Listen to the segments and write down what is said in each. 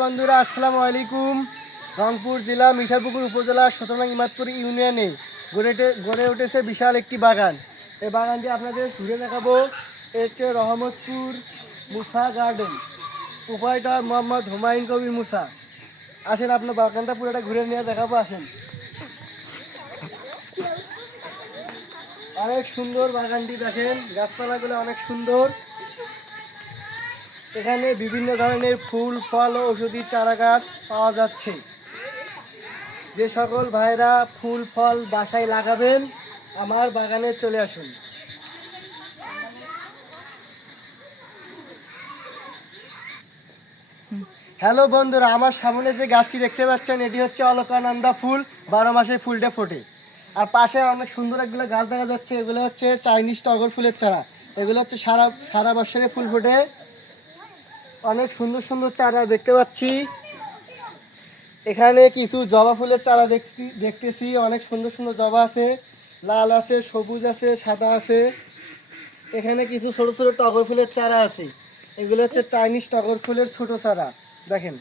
বন্ধুরা আসসালামু আলাইকুম। রংপুর জেলা মিঠাপুকুর উপজেলা ১৭নং ইমাদপুর ইউনিয়নে গড়ে উঠেছে বিশাল একটি বাগান। এই বাগানটি আপনাদের ঘুরে দেখাবো। এর হচ্ছে রহমতপুর মুসা গার্ডেন, প্রোপাইটার মোহাম্মদ হুমায়ুন কবির মুসা। আসেন আপনার বাগানটা পুরোটা ঘুরে নিয়ে দেখাবো। আসেন, অনেক সুন্দর বাগানটি, দেখেন গাছপালাগুলো অনেক সুন্দর। এখানে বিভিন্ন ধরনের ফুল ফল ও ঔষধি চারা গাছ পাওয়া যাচ্ছে। যে সকল ভাইরা ফুল ফল বাসায় লাগাবেন আমার বাগানে চলে আসুন। হ্যালো বন্ধুরা, আমার সামনে যে গাছটি দেখতে পাচ্ছেন এটি হচ্ছে অলকানন্দা ফুল, 12 মাসে ফুলটা ফোটে। আর পাশে অনেক সুন্দর এগুলো গাছ দেখা যাচ্ছে, এগুলো হচ্ছে চাইনিজ টগর ফুলের চারা। এগুলো হচ্ছে সারা সারা বছরে ফুল ফোটে। অনেক সুন্দর সুন্দর চারা দেখতে পাচ্ছি। এখানে কিছু জবা ফুলের চারা দেখতেছি, অনেক সুন্দর সুন্দর জবা আছে, লাল আছে, সবুজ আছে, সাদা আছে। এখানে কিছু ছোট ছোট টগর ফুলের চারা আছে, এগুলো হচ্ছে চাইনিজ টগর ফুলের ছোট চারা। দেখেন,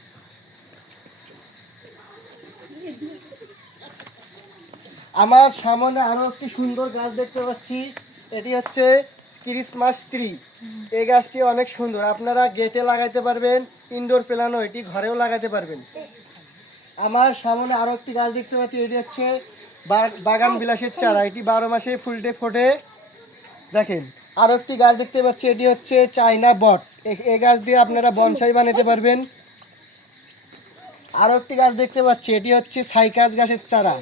আমার সামনে আরো একটি সুন্দর গাছ দেখতে পাচ্ছি, এটি হচ্ছে ক্রিসমাস ট্রি। এই গাছটি অনেক সুন্দর, আপনারা গেটে লাগাইতে পারবেন, ইনডোর প্ল্যানও, এটি ঘরেও লাগাতে পারবেন। আমার সামনে আরো একটি গাছ দেখতে পাচ্ছি, এটি হচ্ছে বাগান বিলাসের চারা, এটি 12 মাসে ফুলটে ফোটে। দেখেন, আরো একটি গাছ দেখতে পাচ্ছি, এটি হচ্ছে চাইনা বট। এই গাছ দিয়ে আপনারা বনসাই বানাতে পারবেন। আরো একটি গাছ দেখতে পাচ্ছি, এটি হচ্ছে সাইকাস গাছের চারা।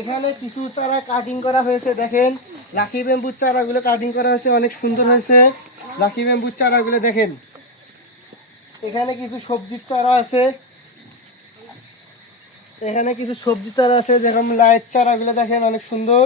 এখানে কিছু চারা কাটিং করা হয়েছে, দেখেন লাকি ব্যাম্বুর চারাগুলো কাটিং করা হয়েছে, অনেক সুন্দর হয়েছে লাকি ব্যাম্বুর চারাগুলো। দেখেন, এখানে কিছু সবজির চারা আছে, এখানে কিছু সবজি চারা আছে, যেরকম লাইট চারাগুলো দেখেন অনেক সুন্দর।